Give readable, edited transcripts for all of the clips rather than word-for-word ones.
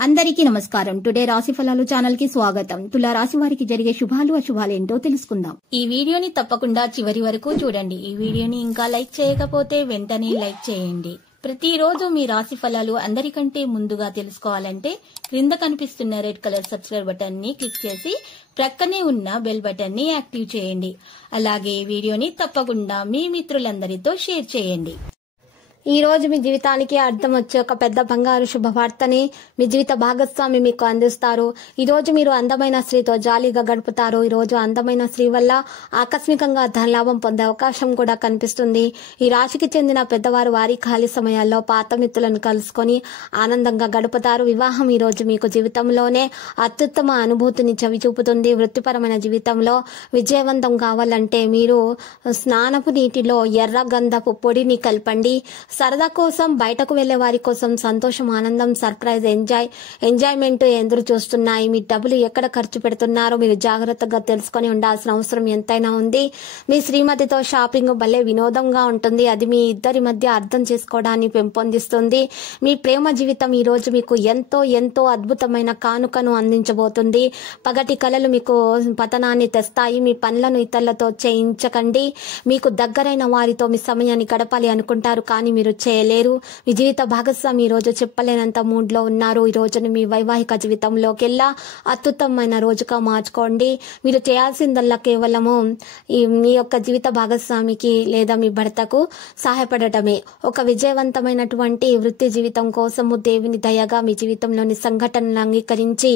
అందరికీ నమస్కారం. టుడే రాశి ఫలాలు ఛానల్ కి స్వాగతం. తులా రాశి వారికి జరిగే శుభాలు అశుభాలు ఏంటో తెలుసుకుందాం. ఈ వీడియోని తప్పకుండా చివరి వరకు చూడండి. ఈ వీడియోని ఇంకా లైక్ చేయకపోతే వెంటనే లైక్ చేయండి. ప్రతిరోజు మీ రాశి ఫలాలు అందరికంటే ముందుగా తెలుసుకోవాలంటే క్రింద కనిపిస్తున్న రెడ్ కలర్ సబ్స్క్రైబ్ బటన్ ని క్లిక్ చేసి ప్రక్కనే ఉన్న బెల్ బటన్ ని యాక్టివ్ చేయండి. అలాగే వీడియోని తప్పకుండా మీ మిత్రులందరితో షేర్ చేయండి. ఈ రోజు మీ జీవితానికి అర్థం వచ్చే ఒక పెద్ద బంగారు శుభవార్తని మీ జీవిత భాగస్వామి మీకు అందిస్తారు. ఈ రోజు మీరు అందమైన స్త్రీతో జాలీగా గడుపుతారు. ఈ రోజు అందమైన స్త్రీ వల్ల ఆకస్మికంగా ధనలాభం పొందే అవకాశం కూడా కనిపిస్తుంది. ఈ రాశికి చెందిన పెద్దవారు వారి ఖాళీ సమయాల్లో పాత మిత్రులను కలుసుకొని ఆనందంగా గడుపుతారు. వివాహం ఈ రోజు మీకు జీవితంలోనే అత్యుత్తమ అనుభూతిని చవిచూపుతుంది. వృత్తిపరమైన జీవితంలో విజయవంతం కావాలంటే మీరు స్నానపు నీటిలో ఎర్ర గంధపు పొడిని కలపండి. సరదా కోసం బయటకు వెళ్లే వారి కోసం సంతోషం, ఆనందం, సర్ప్రైజ్, ఎంజాయ్మెంట్ ఎదురు చూస్తున్నాయి. మీ డబ్బులు ఎక్కడ ఖర్చు పెడుతున్నారో మీరు జాగ్రత్తగా తెలుసుకొని ఉండాల్సిన అవసరం ఎంతైనా ఉంది. మీ శ్రీమతితో షాపింగ్ భలే వినోదంగా ఉంటుంది. అది మీ ఇద్దరి మధ్య అర్థం చేసుకోవడాన్ని పెంపొందిస్తుంది. మీ ప్రేమ జీవితం ఈ రోజు మీకు ఎంతో ఎంతో అద్భుతమైన కానుకను అందించబోతుంది. పగటి కలలు మీకు పతనాన్ని తెస్తాయి. మీ పనులను ఇతరులతో చేయించకండి. మీకు దగ్గరైన వారితో మీ సమయాన్ని గడపాలి అనుకుంటారు, కానీ మీరు చేయలేరు. మీ జీవిత భాగస్వామి ఈ రోజు చెప్పలేనంత మూడ్ లో ఉన్నారు. ఈ రోజును మీ వైవాహిక జీవితంలోకెల్లా అత్యుత్తమైన రోజుగా మార్చుకోండి. మీరు చేయాల్సిందల్లా కేవలము మీ యొక్క జీవిత భాగస్వామికి లేదా మీ భర్తకు సహాయపడటమే. ఒక విజయవంతమైనటువంటి వృత్తి జీవితం కోసము దేవుని దయగా మీ జీవితంలోని సంఘటనలు అంగీకరించి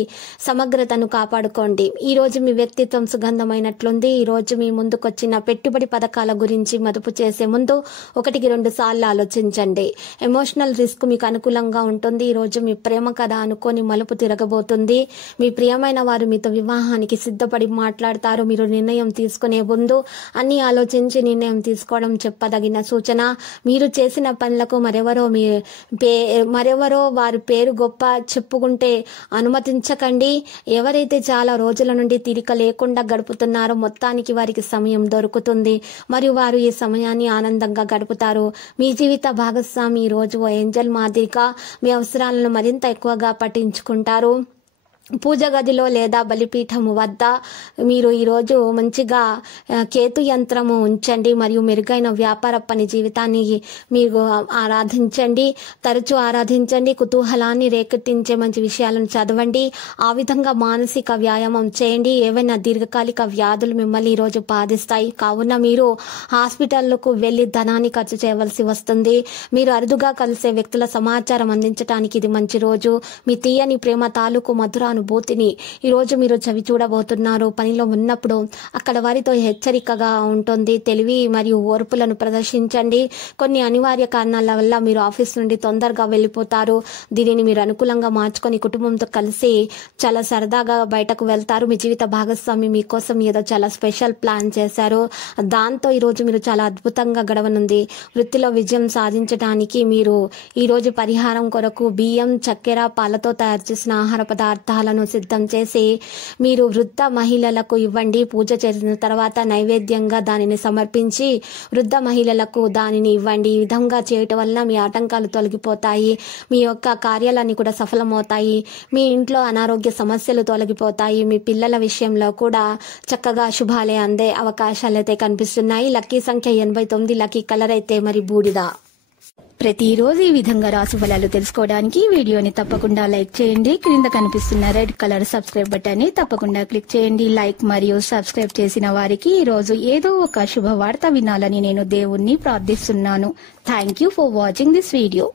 సమగ్రతను కాపాడుకోండి. ఈ రోజు మీ వ్యక్తిత్వం సుగంధమైనట్లుంది. ఈ రోజు మీ ముందుకొచ్చిన పెట్టుబడి పథకాల గురించి మదుపు చేసే ముందు 1-2 సార్లు ఆలోచించండి. ఎమోషనల్ రిస్క్ మీకు అనుకూలంగా ఉంటుంది. ఈ రోజు మీ ప్రేమ కథ అనుకోని మలుపు తిరగబోతుంది. మీ ప్రియమైన వారు మీతో వివాహానికి సిద్ధపడి మాట్లాడతారు. మీరు నిర్ణయం తీసుకునే ముందు అన్ని ఆలోచించి నిర్ణయం తీసుకోవడం చెప్పదగిన సూచన. మీరు చేసిన పనులకు మరెవరో వారి పేరు గొప్ప చెప్పుకుంటే అనుమతించకండి. ఎవరైతే చాలా రోజుల నుండి తీరిక లేకుండా గడుపుతున్నారో మొత్తానికి వారికి సమయం దొరుకుతుంది మరియు వారు ఈ సమయాన్ని ఆనందంగా గడుపుతారు. మీ జీవిత భాగస్వామి ఈ రోజు ఓ ఏంజల్ మాదిరిగా మీ అవసరాలను మరింత ఎక్కువగా పట్టించుకుంటారు. పూజ గదిలో లేదా బలిపీఠము వద్ద మీరు ఈరోజు మంచిగా కేతు యంత్రము ఉంచండి మరియు మెరుగైన వ్యాపార పని జీవితాన్ని మీరు ఆరాధించండి. తరచూ ఆరాధించండి. కుతూహలాన్ని రేకెత్తించే మంచి విషయాలను చదవండి. ఆ విధంగా మానసిక వ్యాయామం చేయండి. ఏవైనా దీర్ఘకాలిక వ్యాధులు మిమ్మల్ని ఈరోజు బాధిస్తాయి కావున మీరు హాస్పిటల్కు వెళ్లి ధనాన్ని ఖర్చు చేయవలసి వస్తుంది. మీరు అరుదుగా కలిసే వ్యక్తుల సమాచారం అందించడానికి ఇది మంచి రోజు. మీ తీయని ప్రేమ తాలూకు మధుర అనుభూతిని ఈ రోజు మీరు చవి చూడబోతున్నారు. పనిలో ఉన్నప్పుడు అక్కడ వారితో హెచ్చరికగా ఉంటుంది. తెలివి మరియు ఓర్పులను ప్రదర్శించండి. కొన్ని అనివార్య కారణాల వల్ల మీరు ఆఫీస్ నుండి తొందరగా వెళ్ళిపోతారు. దీనిని మీరు అనుకూలంగా మార్చుకొని కుటుంబంతో కలిసి చాలా సరదాగా బయటకు వెళ్తారు. మీ జీవిత భాగస్వామి మీకోసం ఏదో చాలా స్పెషల్ ప్లాన్ చేశారు. దాంతో ఈ రోజు మీరు చాలా అద్భుతంగా గడవనుంది. వృత్తిలో విజయం సాధించడానికి మీరు ఈ రోజు పరిహారం కొరకు బియ్యం, చక్కెర, పాలతో తయారు చేసిన ఆహార పదార్థాలను సిద్ధం చేసి మీరు వృద్ధ మహిళలకు ఇవ్వండి. పూజ చేసిన తర్వాత నైవేద్యంగా దానిని సమర్పించి వృద్ధ మహిళలకు దానిని ఇవ్వండి. ఈ విధంగా చేయటం వల్ల మీ ఆటంకాలు తొలగిపోతాయి. మీ యొక్క కార్యాలన్నీ కూడా సఫలమవుతాయి. మీ ఇంట్లో అనారోగ్య సమస్యలు తొలగిపోతాయి. మీ పిల్లల విషయంలో కూడా చక్కగా శుభాలే అందే అవకాశాలైతే కనిపిస్తున్నాయి. లక్కీ సంఖ్య 89, లక్కీ కలర్ అయితే మరి బూడిద. ప్రతిరోజు ఈ విధంగా రాశి ఫలాలు తెలుసుకోవడానికి వీడియోని తప్పకుండా లైక్ చేయండి. క్రింద కనిపిస్తున్న రెడ్ కలర్ సబ్స్క్రైబ్ బటన్ ని తప్పకుండా క్లిక్ చేయండి. లైక్ మరియు సబ్స్క్రైబ్ చేసిన వారికి ఈ రోజు ఏదో ఒక శుభవార్త వినాలని నేను దేవుణ్ణి ప్రార్థిస్తున్నాను. Thank you for watching this video.